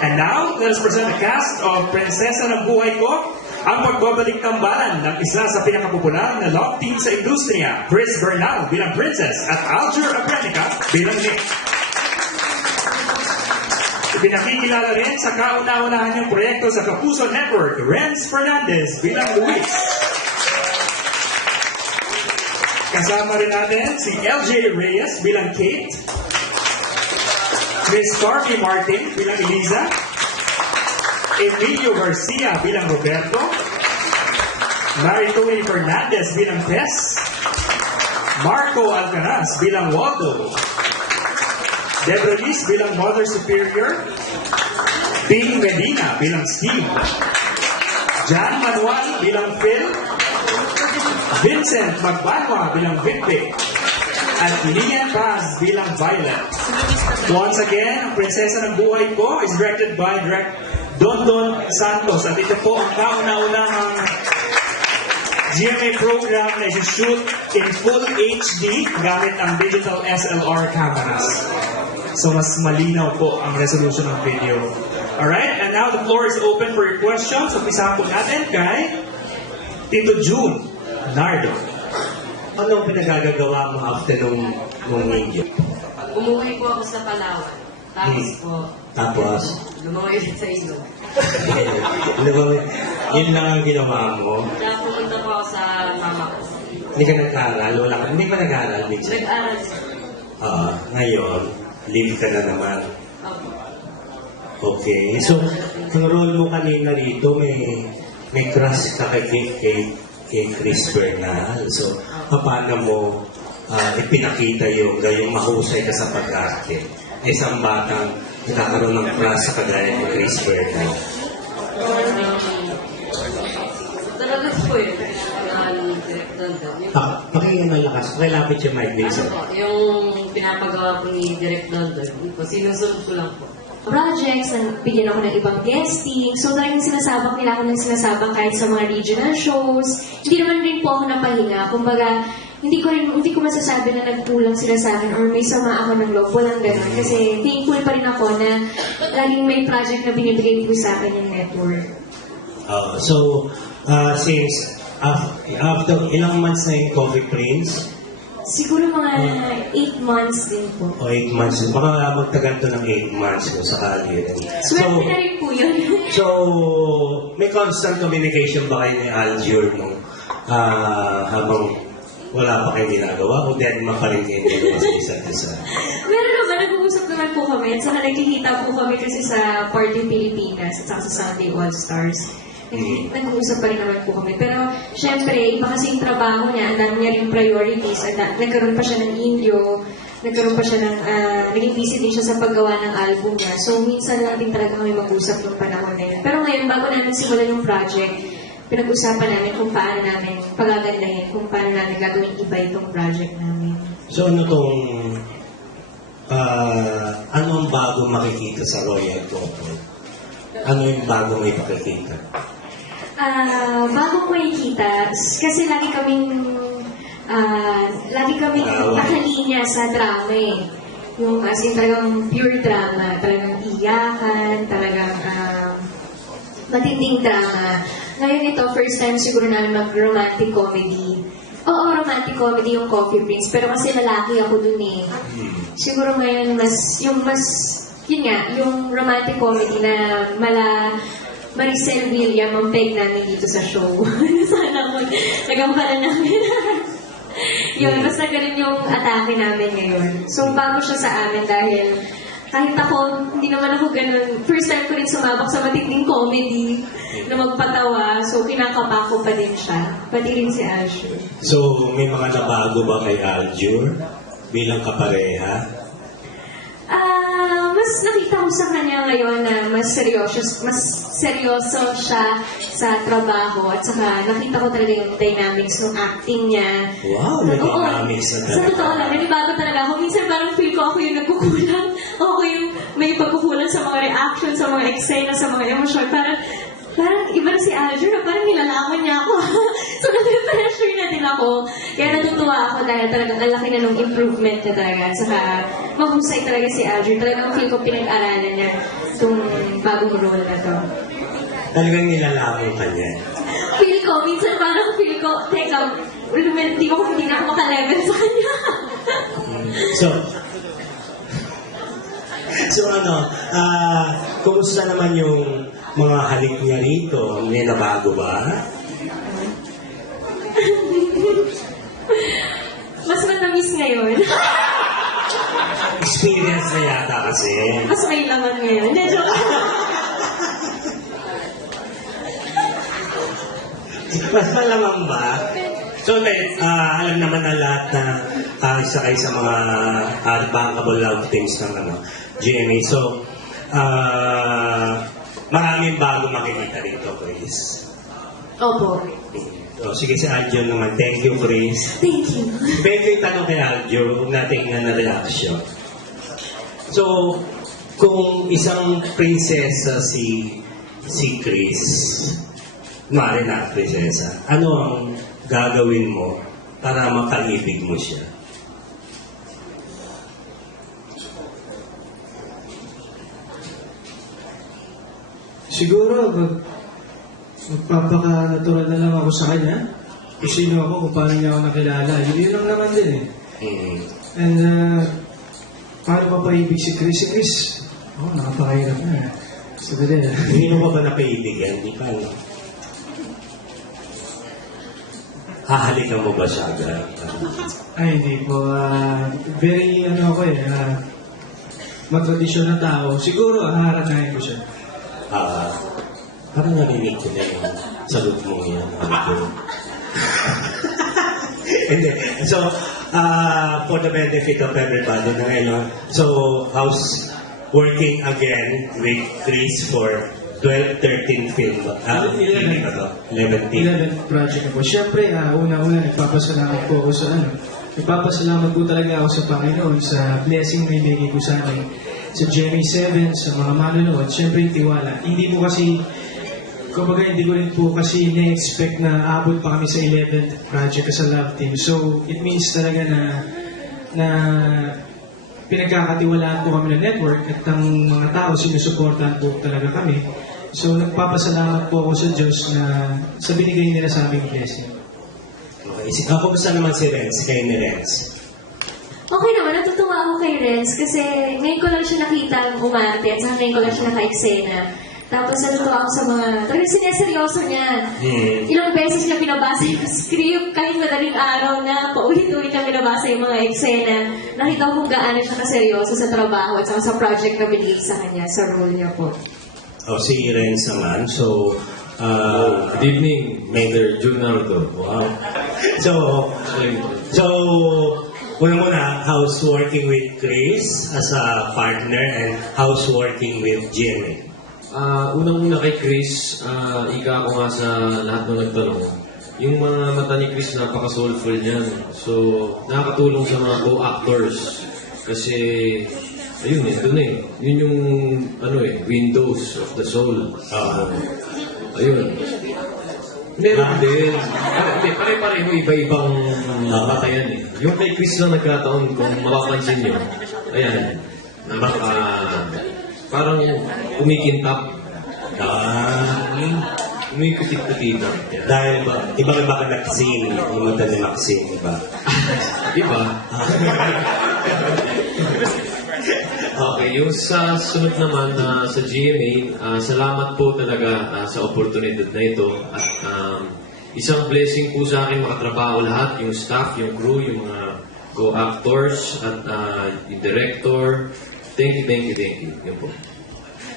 And now, let us present the cast of Prinsesa ng Buhay Ko, ang pagbabalik tambalan ng isa sa pinakapopular na love team sa industriya, Chris Bernal bilang Princess at Alger Aprenica bilang Nick. Pinakikilala rin sa kauna-unahan niyang proyekto sa Kapuso Network, Renz Fernandez bilang Luis. Kasama rin natin si LJ Reyes bilang Kate, Miss Carly Martin bilang Eliza, Emilio Garcia bilang Roberto, Maritoy Fernandez bilang Tess, Marco Alcaraz bilang Waldo, Debra Liz bilang Mother Superior, Bing Medina bilang Steve, Jan Manuel bilang Phil, Vincent Magbanwa bilang Victor, at Lian Paz bilang Violet. Once again, ang Prinsesa ng Buhay ko is directed by Direct Don Don Santos. At ito po ang kauna-unahang GMA program na shoot in full HD gamit ang digital SLR cameras. So mas malinaw po ang resolution ng video. Alright, and now the floor is open for your questions. Umpisahan po natin kay Tito June Nardo. Ano ang pinagagagawa mo after nung, nung video? Umuwi po ako sa Palawan. Tapos Hmm. po, Tapos, lumawi ulit sa ilog. ano ba, yun lang ang ginawa mo? Kaya pumunta po ako sa mama ko. Hindi ka nag-aaral? Wala ka, hindi pa nag-aaral, Mitch? Nag-aral Ah, ngayon, leave ka na naman. ako. Okay. So, ang role mo kanina rito, may may crush ka kay, kay, kay, kay Chris Bernal. So, paano mo ah, ipinakita yung, yung mahusay ka sa pag-arte? Isang batang nagkakaroon ng crush sa kagaya ni Chris Bernal. Talaga po yun. Ah, pakinggan malakas. Pakilapit yung mic, ano po, yung pinapagawa po ni Direct London, sinusunod ko lang po. Projects, na bigyan ako ng ibang guesting. So talagang sinasabak nila ako ng sinasabak kahit sa mga regional shows. Hindi naman rin po ako napahinga. Kumbaga, hindi ko rin, hindi ko masasabi na nagkulang sila sa akin or may sama ako ng loob. Walang ganun. Kasi thankful pa rin ako na laging may project na binibigay po sa akin yung network. Ah, so, ah, since af- after ilang months na yung Coffee Prince, Siguro mga 8 months din po. o 8 months, baka magtagal to ng 8 months kung sakali. Swerte na rin po yun. So, may constant communication ba kayo ni Aljur nung ah, habang wala pa kayo ginagawa o dead ma pa rin kayo dalawa sa isa't isa? Meron naman, nag-uusap naman po kami. At saka nagkikita po kami kasi sa Party Pilipinas at saka sa Sunday All Stars. Mm. Nag-uusap pa rin naman po kami. Pero, syempre, iba kasi yung trabaho niya, ang dami niya rin priorities. At na- nagkaroon pa siya ng indio, nagkaroon pa siya ng, ah, naging busy din siya sa paggawa ng album niya. So, minsan lang din talaga kami mag-usap yung panahon na yun. Pero ngayon, bago namin simulan yung project, pinag-usapan namin kung paano namin pagagandahin, kung paano namin gagawin iba itong project namin. So, ano tong ah, ano ang bago makikita sa Royal Couple? Ano yung bago may Ah, bago ko makikita, kasi lagi kaming ah, lagi kaming Ah, nakalinya sa drama eh. Yung as in talagang pure drama, talagang iyakan, talagang ah, matinding drama. Ngayon ito, first time siguro namin mag-romantic comedy. Oo, romantic comedy yung Coffee Prince, pero kasi lalaki ako dun eh. Hmm. Siguro ngayon mas, yung mas, yun nga, yung romantic comedy na mala, Maricel William ang peg namin dito sa show. Sana mo, nagampalan namin. yun, basta ganun yung atake namin ngayon. So, bago siya sa amin dahil kahit ako, hindi naman ako ganun. First time ko rin sumabak sa matinding comedy na magpatawa. So, kinakapa ko pa din siya. Pati rin si Asher. So, may mga nabago ba kay Aljur bilang kapareha? Ah, mas nakita ko sa kanya ngayon na mas seryoso, mas seryoso siya sa trabaho at saka nakita ko talaga yung dynamics ng acting niya. Wow, may Oo, dynamics na Sa totoo lang, nanibago talaga ako. Minsan parang feel ko ako yung nagkukulang. Ako yung may pagkukulang sa mga reaction, sa mga eksena, sa mga emosyon. Parang, parang iba na si Azure parang nilalaman niya ako. so, na-pressure na din ako. Kaya natutuwa ako dahil talagang ang laki na nung improvement niya talaga. At saka, mahusay talaga si Azure. Talagang feel ko pinag-aralan niya itong bagong role na to. Talagang nilalamang ka niya. Feel ko, minsan parang feel ko, teka, hindi ko hindi na ako makalevel sa kanya. So, so ano, ah, kumusta naman yung mga halik niya rito? May nabago ba? Mas matamis ngayon. Experience na yata kasi. Mas may laman ngayon. Hindi, joke. Malamang ba? So, te, ah, alam naman na lahat na uh, isa kayo sa mga uh, bankable love teams ng ano, GMA. So, ah, maraming bago makikita rito, Chris. Opo. So, sige si Aljo naman. Thank you, Chris. Thank you. Pwede yung tanong kay Aljo, huwag natin nga na reaction. So, kung isang prinsesa si si Chris, mare na prinsesa, ano ang gagawin mo para makaibig mo siya? Siguro, mag, magpapaka-natural na lang ako sa kanya. Kung sino ako, kung paano niya ako nakilala. Yun, yun lang naman din eh. Mm. And, uh, paano pa paibig si Chris? Si Chris, oh, nakapakahirap na eh. Sabi din, Hindi mo ba ba napaibigan? Di pa, no? Hahalikan mo ba siya agad? ay hindi po, ah, very, ano ako eh, uh, matradisyon na tao. Siguro, haharanahin ko siya. Ah, parang narinig ko na yung sagot mo yan. Hindi. So, uh, for the benefit of everybody na ngayon, so, how's working again with Chris for 12, 13 film? Ah, 11. ano to? 11 film. 11th project na po. Siyempre, ah, una-una, nagpapasalamat po ako sa ano. Nagpapasalamat po talaga ako sa Panginoon sa blessing na ibigay ko sa amin. Sa Jeremy 7, sa mga manunood, siyempre yung tiwala. Hindi po kasi, kumbaga hindi ko rin po kasi na-expect na abot pa kami sa 11th project sa Love Team. So, it means talaga na na pinagkakatiwalaan po kami ng network at ang mga tao sinusuportahan po talaga kami. So, nagpapasalamat po ako sa Diyos na sa binigay nila sa aming blessing. Okay. Si, ah, kumusta naman si Renz? Kay ni Renz? Okay naman, natutuwa ako kay Renz kasi ngayon ko lang siya nakita umarte at saka ngayon ko lang siya naka-eksena. Tapos natutuwa ako sa mga, talagang sineseryoso niya. Hmm. Ilang beses niya binabasa yung script kahit madaling araw na paulit-ulit niya binabasa yung mga eksena. Nakita ko kung gaano siya kaseryoso sa trabaho at saka sa project na binigay sa kanya, sa role niya po. O, si Renz naman. So, uh, Good evening, Mayor June Nardo. Wow. so, So, una muna, how's working with Chris as a partner and how's working with GMA? Ah, unang-una kay Chris, ah, ika ko nga sa lahat ng nagtanong. Yung mga mata ni Chris, napaka-soulful niyan. So, nakakatulong sa mga co-actors. Kasi, ayun eh, doon eh. Yun yung, ano eh, windows of the soul. Ah. Ayun. Meron din. Ah, Hindi, pare-pareho iba-ibang mata yan eh. Yung kay Chris lang nagkataon, kung mapapansin nyo, ayan, napaka, parang kumikintap. Ah, Kumikutit-kutitan. dahil ba, iba iba ka Maxine, yung mata ni Maxine, iba. Diba? Okay, yung sa sunod naman na sa GMA, ah, salamat po talaga ah, sa oportunidad na ito. At um, isang blessing po sa akin makatrabaho lahat, yung staff, yung crew, yung mga co-actors, at ah, yung director. Thank you, thank you, thank you. Yun po.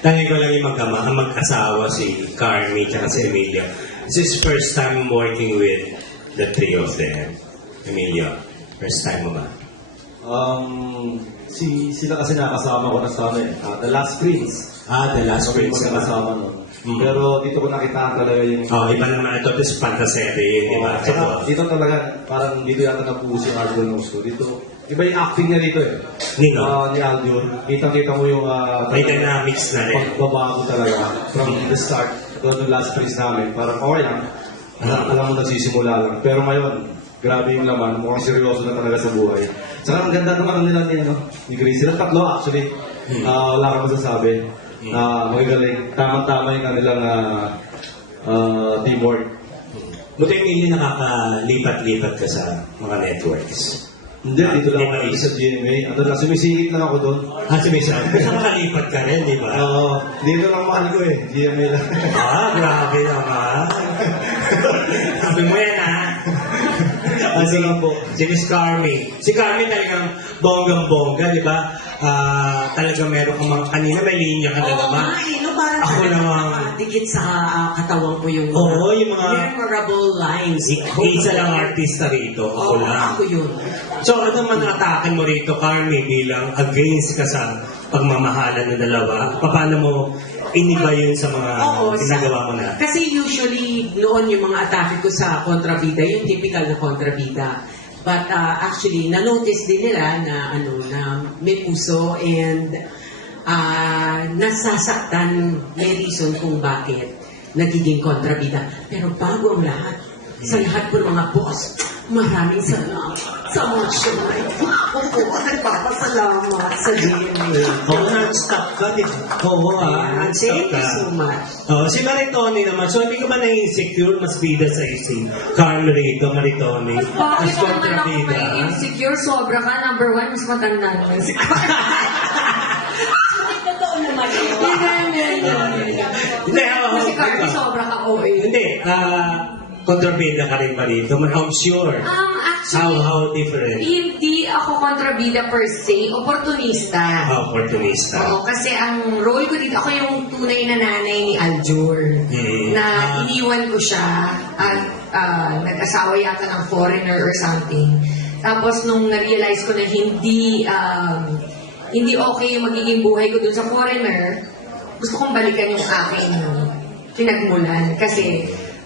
Dahil ko lang yung mag-ama, ang mag-asawa si Carmi at si Emilia. This is first time working with the three of them. Emilia, first time mo ba? Um, si sila kasi nakasama ko na sa ano eh, ah, The Last Prince. Ah, The Last Kami Prince ko naman. nakasama nun. Mm. Pero dito ko nakita talaga yung... Oh, iba naman ito. This is fantasy, di ba? Tsaka Ito. dito talaga, parang dito yata napuso yung Arbor Nose ko. Dito, iba yung acting niya dito eh. Nino? Ah, ni Aljur. Kita-kita mo yung ah, May dynamics na rin. pagbabago talaga from the start. Ito yung last phrase namin. Parang okay lang. Alam, alam mo nagsisimula lang. Pero ngayon, grabe yung laman. Mukhang seryoso na talaga sa buhay. Saka ang ganda naman nila ni, ano, ni Grace. Sila tatlo actually. Ah, wala kang masasabi. Ah, magagaling. Tamang-tama yung kanilang ah, ah, teamwork. Buti hindi nakakalipat-lipat ka sa mga networks. Hindi, dito lang ako sa GMA. Ano lang, sumisingit lang ako doon. Ah, sumisa. Nakakalipat ka rin, di ba? Oo, dito lang mahal ko eh. GMA lang. Ah, grabe naman. Sabi mo yan, ha? Ah, si, lang po. si Miss Carmi. Si Carmi talagang bonggang-bongga, di ba? Ah, talagang meron kang mga, kanina may linya ka na Oo naman. nga eh, no? Parang Ako talagang naman. nakadikit sa ah, katawan ko yung Oo, yung mga- memorable lines. Isa lang artista rito, ako Oo, lang. ako yun. So ano man atake mo rito, Carmi, bilang against ka sa pagmamahalan ng dalawa? Paano mo iniba yun sa mga Oo, ginagawa mo na? Kasi usually, noon yung mga atake ko sa kontrabida, yung typical na kontrabida. But uh, actually, na-notice din nila na ano na may puso and uh, nasasaktan may reason kung bakit nagiging kontrabida. Pero bago ang lahat, sa lahat po ng mga boss, maraming salamat sa mga show. Ako po, nagpapasalamat sa GMA. Oo, non-stop ka, di ba? Oo, ah, Thank you so much. Oh, si Maritoni naman. So, hindi ka ba na-insecure? Mas bida sa si Carl rito, Maritoni. Bakit Mas naman ako kontrabida. may insecure? Sobra ka. Number one, mas matanda naman si Totoo naman yun. Hindi, oo. Kasi Carly, diba? sobra ka OA. Hindi, ah, kontrabida ka rin ba rito? I'm sure. Um, actually, how different? hindi ako kontrabida per se, oportunista. How opportunista. Oo, kasi ang role ko dito, ako yung tunay na nanay ni Aljur. Hmm. Na Ah. iniwan ko siya at ah, nag-asawa yata ng foreigner or something. Tapos nung na-realize ko na hindi um, hindi okay yung magiging buhay ko dun sa foreigner, gusto kong balikan yung aking pinagmulan. Kasi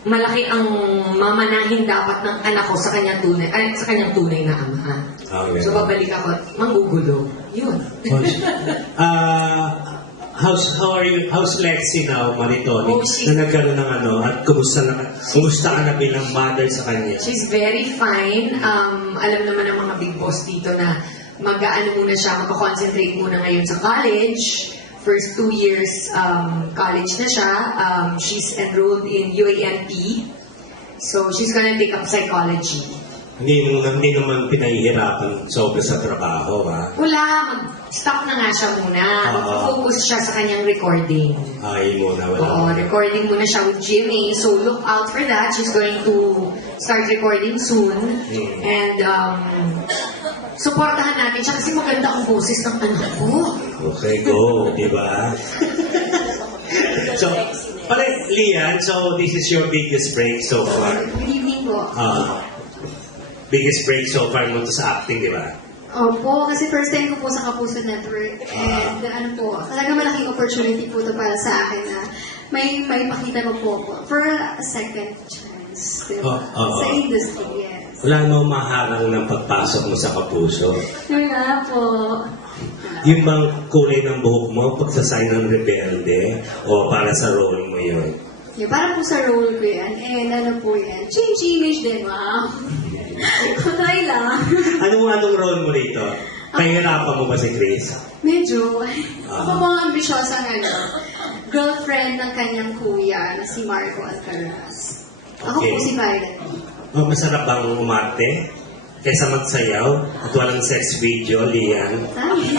malaki ang mamanahin dapat ng anak ko sa kanyang tunay, ay, sa kanyang tunay na ama. Okay. So babalik ako at manggugulo. Yun. Ah, how's how are you? How's Lexi now, Maritoni? Oh, she's- na nagkaroon ng ano at kumusta na kumusta ka na bilang mother sa kanya? She's very fine. Um, alam naman ng mga big boss dito na mag-ano muna siya, mag-concentrate muna ngayon sa college. First two years, um, college na siya. Um, she's enrolled in UANP. So, she's gonna take up psychology. Hindi, hindi naman pinahihirapan sobra sa trabaho, ha? Wala, mag-stop na nga siya muna. Oo. Mag-focus siya sa kanyang recording. Ay muna, wala. Oo, recording muna siya with GMA. So look out for that. She's going to start recording soon. Mm. And um, supportahan natin siya kasi maganda ang boses ng anak ko. Okay, go, di ba? so, pare, Lian, so this is your biggest break so far. Good evening po. Ah, biggest break so far mo to sa acting, di ba? Opo, kasi first time ko po sa Kapuso Network. And ano po, talaga malaking opportunity po to para sa akin na may may pakita ko po ako for a second chance. Diba? Oh, oo. Sa industry, yes. Wala nang maharang ng pagpasok mo sa kapuso. Nga po. Yung bang kulay ng buhok mo, pagsasign ng rebelde, o para sa role mo yun? Yung para po sa role ko yan. And ano po yan, change image din, wow. Try lang. Anong anong role mo rito? Pahirapan mo ba si Chris? Medyo, Ah. ako mga ambisyosang ano, girlfriend ng kanyang kuya na si Marco Alcaraz. Ako Okay. po si Violet. Masarap bang umarte? Kaysa magsayaw at walang sex video, Lian? Ay.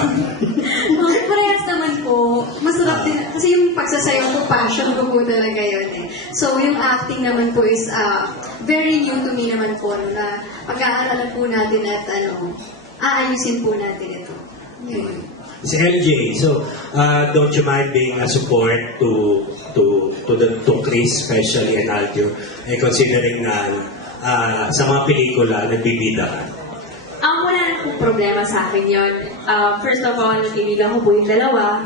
oh, parehas naman po. Masarap din. Kasi yung pagsasayaw ko, passion ko po talaga yun eh. So, yung acting naman po is ah, very new to me naman po. No, na pag-aaralan po natin at ano, aayusin po natin ito. Yun. Si LJ, so uh, don't you mind being a support to to to the to Chris especially and Aljo, eh, considering na uh, sa mga pelikula nagbibida ka? Ang wala na pong problema sa akin yun. Uh, first of all, nagkaibigan ko po yung dalawa.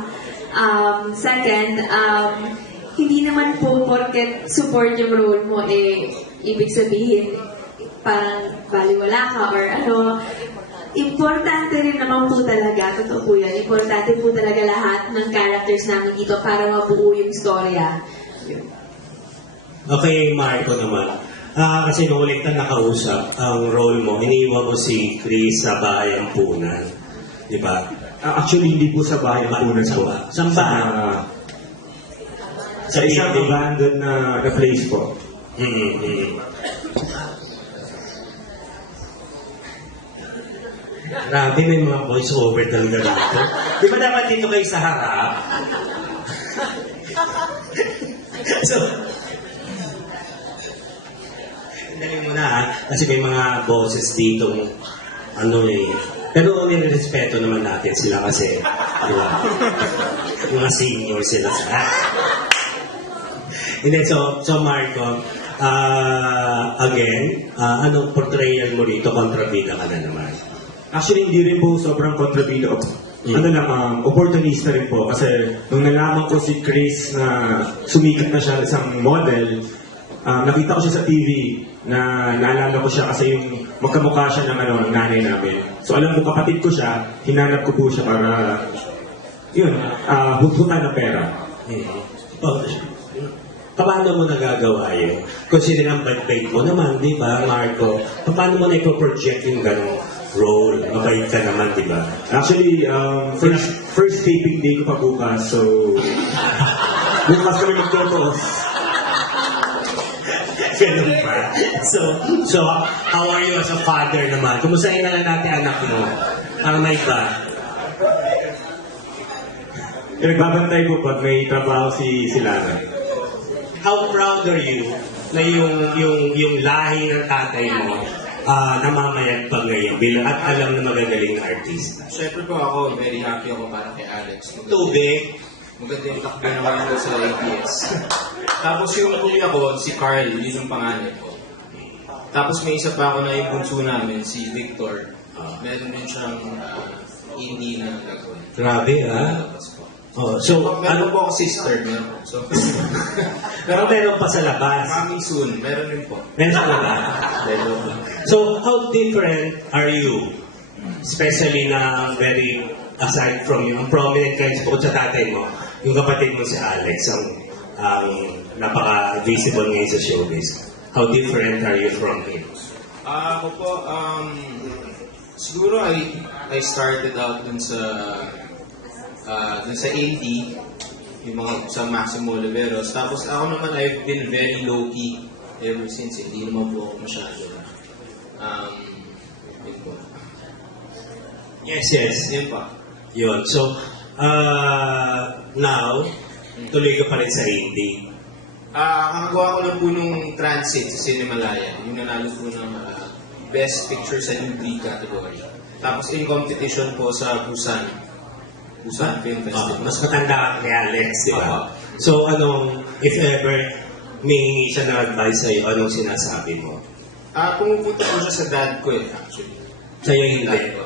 Um, second, um, hindi naman po porket support yung role mo, eh, ibig sabihin, parang baliwala ka or ano. importante rin naman po talaga, totoo po yan, importante po talaga lahat ng characters namin dito para mabuo yung storya. Okay, Marco naman. Ah, kasi nung ulit na nakausap, ang role mo, iniwan mo si Chris sa bahay ampunan. Di ba? Ah, actually, hindi po sa bahay Ba- po sa po. ba- saan ba? Sa, sa isang abandoned na, na place po. Mm, mm. Grabe, may mga voice over talaga dito. Di ba dapat dito kayo sa harap? so, Dali mo na ha, kasi may mga boses dito ano eh. Pero nirespeto naman natin sila kasi, di ba? Mga senior sila sa Hindi, so, so Marco, ah again, ah anong portrayal mo rito? Kontrabida ka na naman. Actually, hindi rin po sobrang kontrabida. Mm. Ano lang, um, opportunista rin po. Kasi nung nalaman ko si Chris na sumikat na siya isang model, um, nakita ko siya sa TV na naalala ko siya kasi yung magkamukha siya ng ano, ng nanay namin. So alam ko, kapatid ko siya, hinanap ko po siya para, yun, uh, hughutan ng pera. Mm. Oh, paano mo nagagawa yun? Considering ang bad mo naman, di ba, Marco? Paano mo na-project yung ganong role? Mabait ka naman, di ba? Actually, um, first, first taping day ko pa bukas, so bukas kami magtotoos. Ganun ba? So, so, how are you as a father naman? Kumustahin na lang natin anak mo? Para may ba? Nagbabantay po pag may trabaho si, si Lara. How proud are you na yung yung yung lahi ng tatay mo ah namamayag pa ngayon bilang at alam na magagaling na artista. Siyempre po ako, very happy ako para kay Alex. Tubig, Maganda yung takbo naman ko sa ABS. Tapos yung kuya ko, si Carl, yun yung pangalan ko. Tapos may isa pa ako na yung bunso namin, si Victor. Meron din siyang uh, indie na gagawin. grabe ah. Tapos po. Oh, so Meron ano po ako sister, meron po. So, pero meron pa sa labas. coming soon, meron din po. Meron sa labas. So how different are you? Especially na very aside from yung prominent guys bukod sa tatay mo, yung kapatid mo si Alex ang ang napaka-visible ngayon sa showbiz. How different are you from him? Ah, ako po, um, siguro I, I started out dun sa, ah, dun sa AD, yung mga sa Maximo Oliveros. Tapos ako naman, I've been very low-key ever since. Hindi naman po ako masyado. Um, yun po. Yes, yes. Yun pa. Yun. So, uh, now, tuloy ka pa rin sa indie. Ah, kakagawa ko lang po nung Transit sa Cinemalaya. Yung nanalo po ng ah, Best Picture sa Newbie category. Tapos in competition po sa Busan. Busan Film Ah, Festival. mas matanda ka kay Alex, di ba? Aha. So, anong, if ever, may siya na advice sa'yo, anong sinasabi mo? Ah, pumupunta po siya sa dad ko eh, actually. Sa'yo hindi. Dad ko.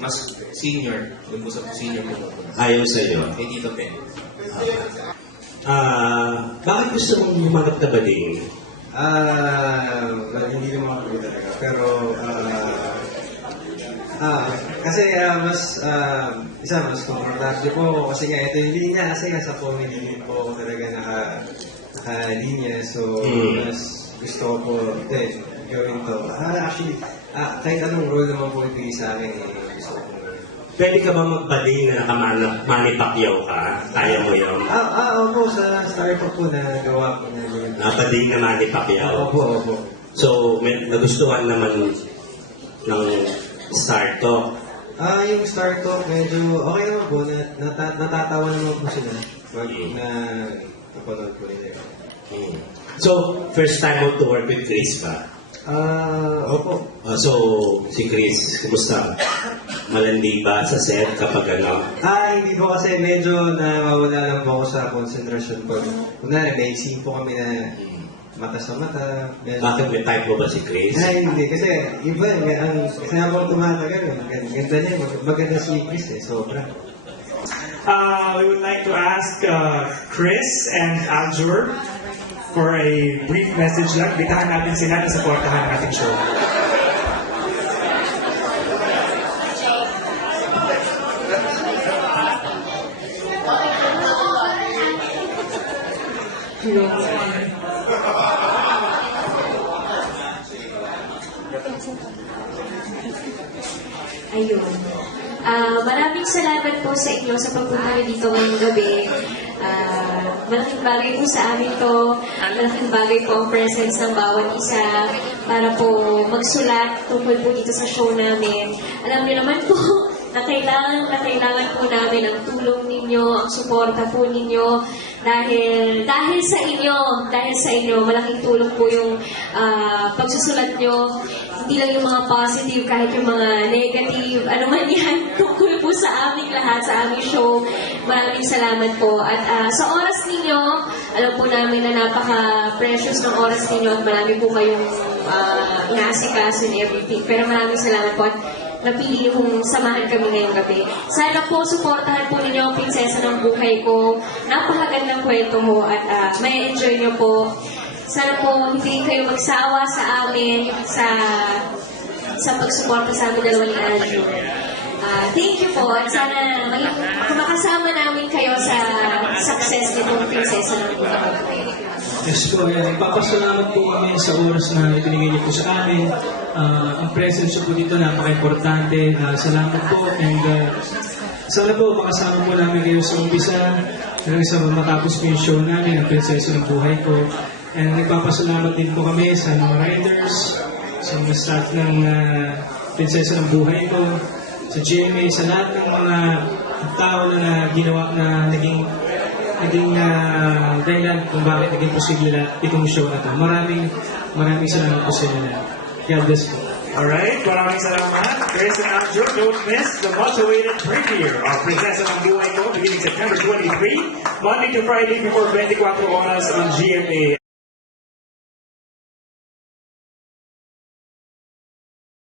Mas senior. Doon po sa senior ko po. Ayaw sa'yo. Kay Tito Pen. Ah, bakit gusto mong humanap na bading? Ah, well, hindi naman ako talaga. Pero, ah, ah, kasi ah, mas, ah, isa, mas komportable po ako kasi nga ito yung linya kasi nga sa comedy din po talaga naka, naka-linya. So, Hmm. mas gusto ko po, din, gawin to. Ah, actually, ah, kahit anong role naman po ibigay sa akin, eh. Pwede ka ba magbading na nakamani Pacquiao ka? Kaya mo yun? Ah, ah, opo, sa startup po na gawa ko na yun. Nabading na Manny Ah, Pacquiao. opo, opo. So, may, nagustuhan naman ng start to. Ah, yung Star Talk, medyo okay naman po. Na, nata, natatawa naman po sila. Pag na napanood po nila. yun. Hmm. So, first time mo to work with Chris ba? Ah, opo. Ah, so, si Chris, kumusta? Malandi ba sa set kapag ano? Ah, hindi po kasi medyo nawawala lang po ako sa konsentrasyon ko. Kunwari, may scene po kami na mata sa mata. Medyo, Bakit may type mo ba si Chris? Ay, hindi. Kasi iba, may- ang kasi habang tumatagal, mag- ganda niya. Mag- maganda si Chris eh, sobra. Uh, we would like to ask uh, Chris and Aljur for a brief message lang. Bitahan natin sila na supportahan ang ating show. Ayun. Ah, maraming salamat po sa inyo sa pagpunta dito ngayong gabi. Ah, malaking bagay po sa amin to. Malaking bagay po ang presence ng bawat isa para po magsulat tungkol po dito sa show namin. Alam niyo naman po na kailangan na kailangan po namin ang tulong ninyo, ang suporta po ninyo dahil dahil sa inyo, dahil sa inyo, malaking tulong po yung ah, pagsusulat nyo hindi lang yung mga positive, kahit yung mga negative, ano man yan, tungkol po sa aming lahat, sa aming show. Maraming salamat po. At ah, sa oras ninyo, alam po namin na napaka-precious ng oras ninyo at marami po kayong uh, inaasikaso and everything. Pero maraming salamat po at napili kung samahan kami ngayong gabi. Sana po, supportahan po ninyo ang prinsesa ng buhay ko. Napakagandang kwento mo at ah, may enjoy niyo po. Sana po hindi kayo magsawa sa amin sa sa pagsuporta sa amin dalawa ni Andrew. Ah, thank you po at sana maging makasama namin kayo sa success nitong prinsesa ng buhay. Yes po, yan. Nagpapasalamat po kami sa oras na ibinigay niyo po sa amin. Ah, ang presence po dito napaka-importante. Ah, salamat po and ah, sana po makasama po namin kayo sa umpisa hanggang sa matapos po yung show namin, ang prinsesa ng buhay ko. And nagpapasalamat din po kami sa mga writers, sa mga staff ng ah, prinsesa ng buhay ko, sa GMA, sa lahat ng mga tao na, na ginawa na naging naging uh, dahilan kung bakit naging posible na itong show na to. Maraming, maraming salamat po sa inyo na. God bless po. Alright, maraming salamat. Chris and Andrew, don't miss the much-awaited premiere of Prinsesa ng Buhay Ko beginning September 23, Monday to Friday before 24 oras on GMA.